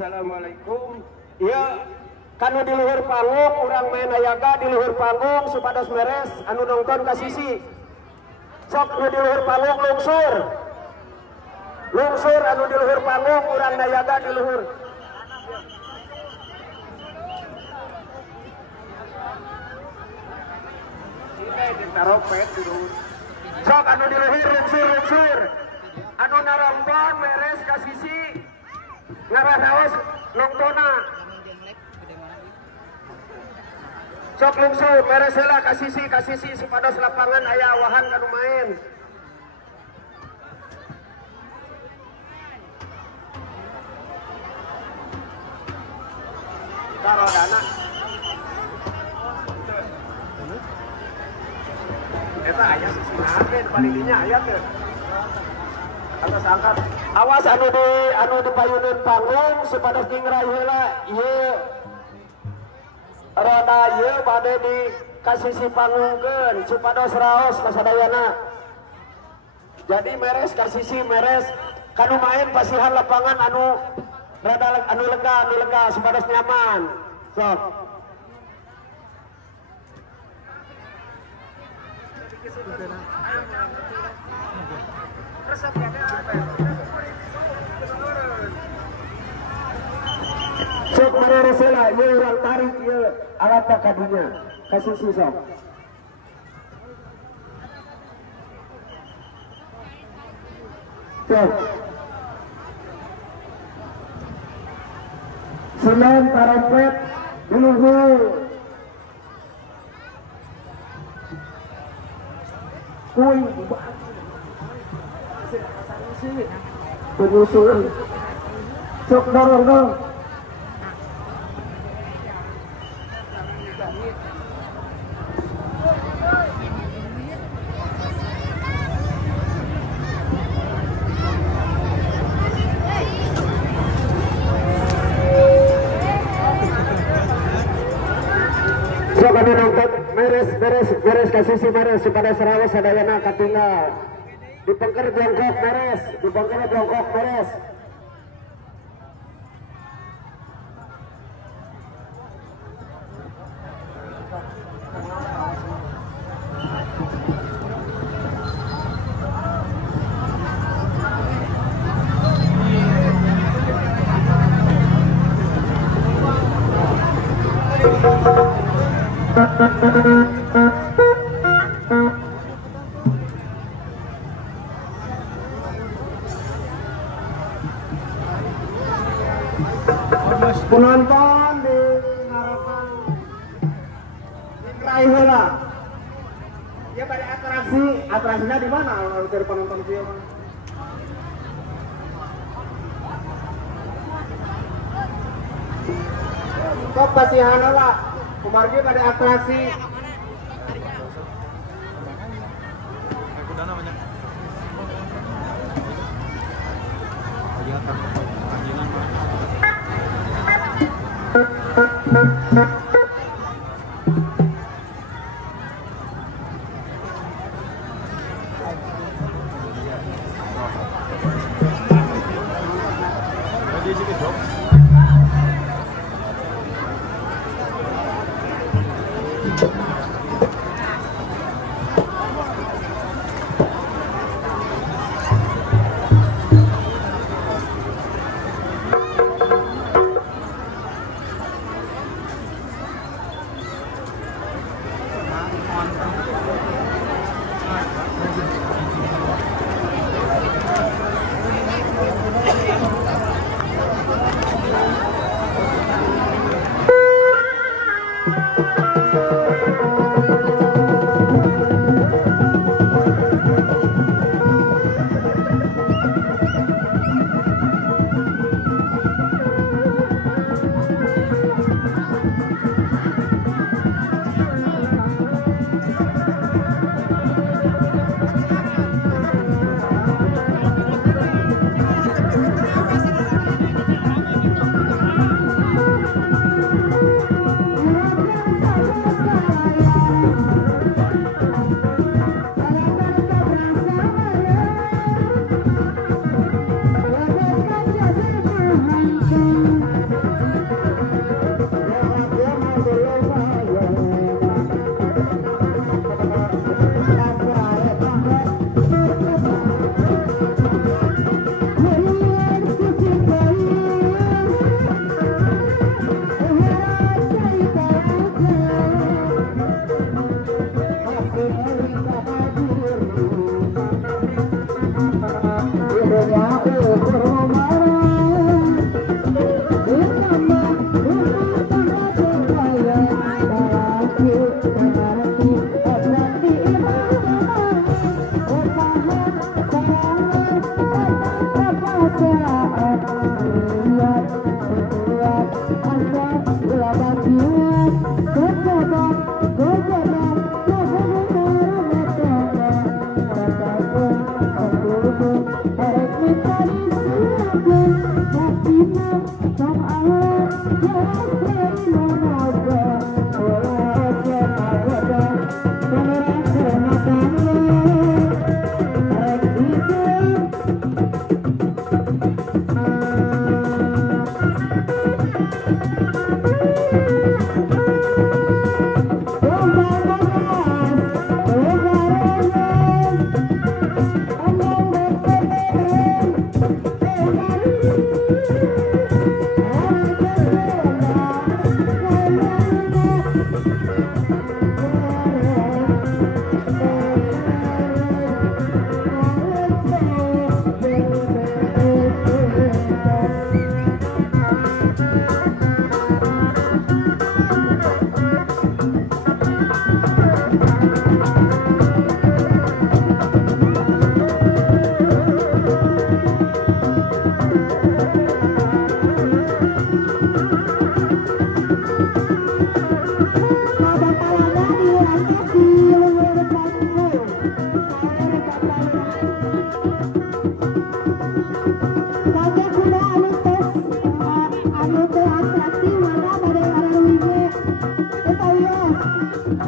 Assalamualaikum. Ya, kanu di luhur panggung, urang main ayaga di luhur panggung supados meres, anu nonton ka sisi. Sok nu di luhur panggung lungsur. Lungsur anu di luhur panggung, urang nayaga di luhur. taropet dulu. Sok anu di luhur lungsur. Anu narombon meres ka sisi. Ngaraos nongtona. Sok lungsur meres heula ka sisi supados lapangan aya awahan kanu main. Karodana. Eta aya sisi nake paling dinya aya teh. Atas angkat. Awas anu dipayuneun panggung supados ngingrai heula ieu. Roda ieu bade di ka sisi panggungkeun supados raos kasadayana. Jadi meres ka sisi meres kanu main pasihan lapangan anu rada anu lega supados nyaman. Sok. Sok meresela ieu urang tarik ieu alat kadinya ka sisi sok. Sok. Semen tarompet di luhur. Kuing penyusul. Sok dorong dong. Meres ka sisi meres supados raos sadayana katinggal. Dipengker jongkok meres, dipengker jongkok meres. Penonton di harapan Rai heula. Ya pada atraksinya di mana dari penonton dia? Kok pasihan heula. Kumargi pada atraksi.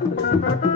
Thank you.